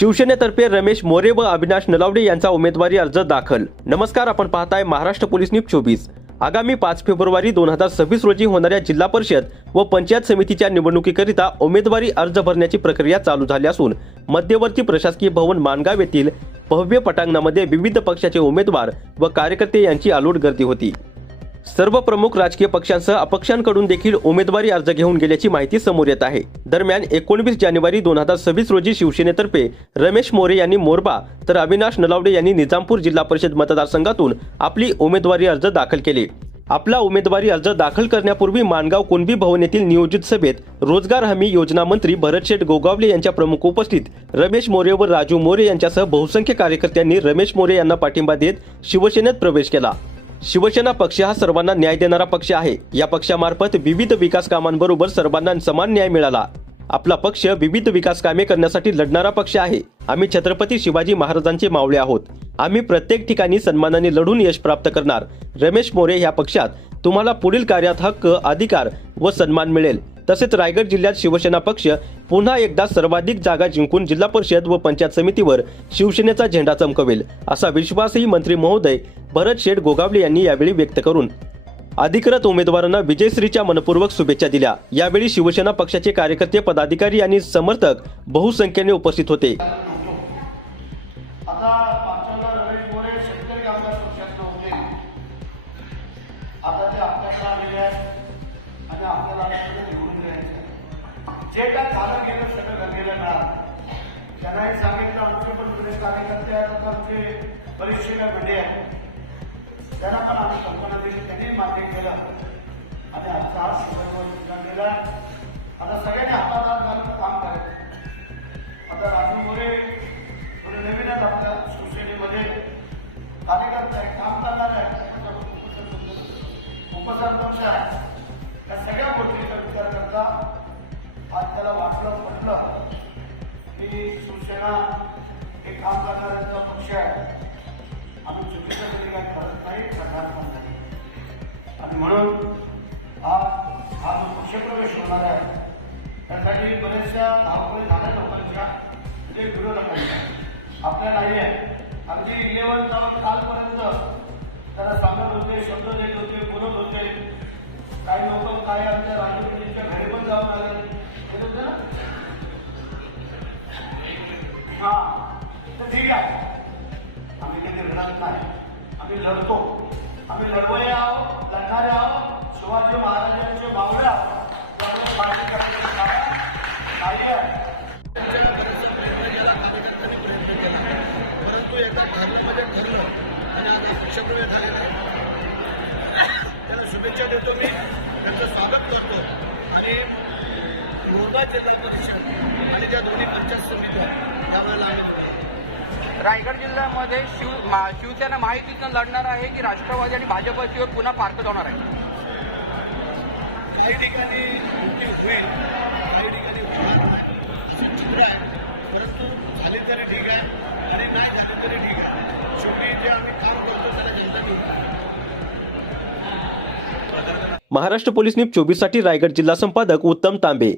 शिवसेनेतर्फे रमेश मोरे व अविनाश नलावडे यांचा उमेदवारी अर्ज दाखल। नमस्कार, आपण पाहताय महाराष्ट्र पोलीस न्यूज 24। आगामी 5 फेब्रुवारी 2026 रोजी होणाऱ्या जिल्हा परिषद व पंचायत समितीच्या निवडणुकीकरिता उमेदवारी अर्ज भरण्याची प्रक्रिया चालू झाली असून मध्यवर्ती प्रशासकीय भवन माणगाव येथील भव्य पटांगणामध्ये विविध पक्षाचे उमेदवार व कार्यकर्ते यांची अलोट गर्दी होती। सर्व प्रमुख राजकीय पक्षांसह अपक्षांकडून देखील उमेदवारी अर्ज घेऊन गेल्याची माहिती समोर येत आहे। दरम्यान 19 जानेवारी 2026 रोजी शिवसेनेतर्फे रमेश मोरे यांनी मोरबा तर अविनाश नलावडे यांनी निजामपूर जिल्हा परिषद मतदारसंघातून आपली उमेदवारी अर्ज दाखल केले। आपला उमेदवारी अर्ज दाखल करण्यापूर्वी माणगाव कुणबी भवन येथील नियोजित सभेत रोजगार हमी योजना मंत्री भरतशेठ गोगावले यांच्या प्रमुख उपस्थित रमेश मोरे व राजू मोरे यांच्यासह बहुसंख्य कार्यकर्त्यांनी रमेश मोरे यांना पाठिंबा देत शिवसेनेत प्रवेश केला। शिवसेना पक्ष हा सर्वांना न्याय देणारा पक्ष आहे। या पक्षामार्फत विविध विकास कामांबरोबर सर्वांना समान न्याय मिळाला। आपला पक्ष विविध विकास कामे करण्यासाठी लढणारा पक्ष आहे। आम्ही छत्रपती शिवाजी महाराजांचे मावळे आहोत। आम्ही प्रत्येक ठिकाणी सन्मानाने लढून यश प्राप्त करणार। रमेश मोरे ह्या पक्षात तुम्हाला पुढील कार्यात हक्क, अधिकार व सन्मान मिळेल। तसेच रायगड जिल्ह्यात शिवसेना पक्ष पुन्हा एकदा सर्वाधिक जागा जिंकून जिल्हा परिषद व पंचायत समितीवर शिवसेनेचा झेंडा चमकवेल, असा विश्वासही मंत्री महोदय भरतशेठ गोगावले यांनी यावेळी व्यक्त करून अधिकृत उमेदवारांना विजयश्रीच्या मनपूर्वक शुभेच्छा दिल्या। यावेळी शिवसेना पक्षाचे कार्यकर्ते, पदाधिकारी आणि समर्थक बहुसंख्येने उपस्थित होते। जे काय झालं गेलं सगळं गंगेला मिळालं। त्यांनाही सांगितलं, आमचे पण जुने कार्यकर्ते आहेत, आमचे बरेचसे मंडळी आहेत, त्यांना पण आम्ही कल्पना दिली, त्यांनी मान्य केलं आणि आजचा हा सुरुवात गंगेला आता सगळ्यांनी हातात घालून काम करायचं। आता राजू मोरे थोडे नवीनच आपल्या शिवसेनेमध्ये कार्यकर्ते आहे, काम करणार आहे, उपसरपंच आहे, या सगळ्या गोष्टीचा विचार करता आज त्याला म्हटलं की शिवसेना हे काम करणाऱ्यांचा पक्ष आहे, आम्ही चुकीचं कधी काही करत नाही, करणार पण नाही। आणि म्हणून आज हा जो पक्षप्रवेश होणार आहे त्यासाठी बऱ्याचशा धावपळी झाल्या लोकांच्या, जे विरोधकांच्या, आपल्या नाही आहे। अगदी 11 कालपर्यंत त्याला सांगत होते, शब्द देत होते, बोलत होते। काही लोक काय आमच्या राजकीयच्या घरी पण जाऊन आले, हा तर ठीक आहे, आम्ही कधी लढत नाही, आम्ही लढतो, आम्ही लढवय आहोत, लढणारे आहोत, शिवाजी महाराजांचे मावळे आहोत। परंतु एका ठरल्यामध्ये ठरलं आणि आता पक्षप्रवेश झालेला आहे, त्याला शुभेच्छा देतो, मी त्यांचं स्वागत करतो। आणि मोरबा जिल्हा परिषद आणि त्या दोन्ही पंचायत समित्या त्यावेळेला आम्ही रायगड जिल्ह्यामध्ये शिवसेना महायुतीतून लढणार आहे की राष्ट्रवादी आणि भाजपची पुन्हा पार्क होणार आहे? काही ठिकाणी युती होईल, काही ठिकाणी होणार नाही, असं चित्र आहे। परंतु झाली तरी ठीक आहे आणि नाही झाली तरी ठीक आहे। शेवटी जे आम्ही काम करतो त्याला जनता मिळते। महाराष्ट्र पोलीस न्यूज 24 साठी रायगड जिल्हा संपादक उत्तम तांबे।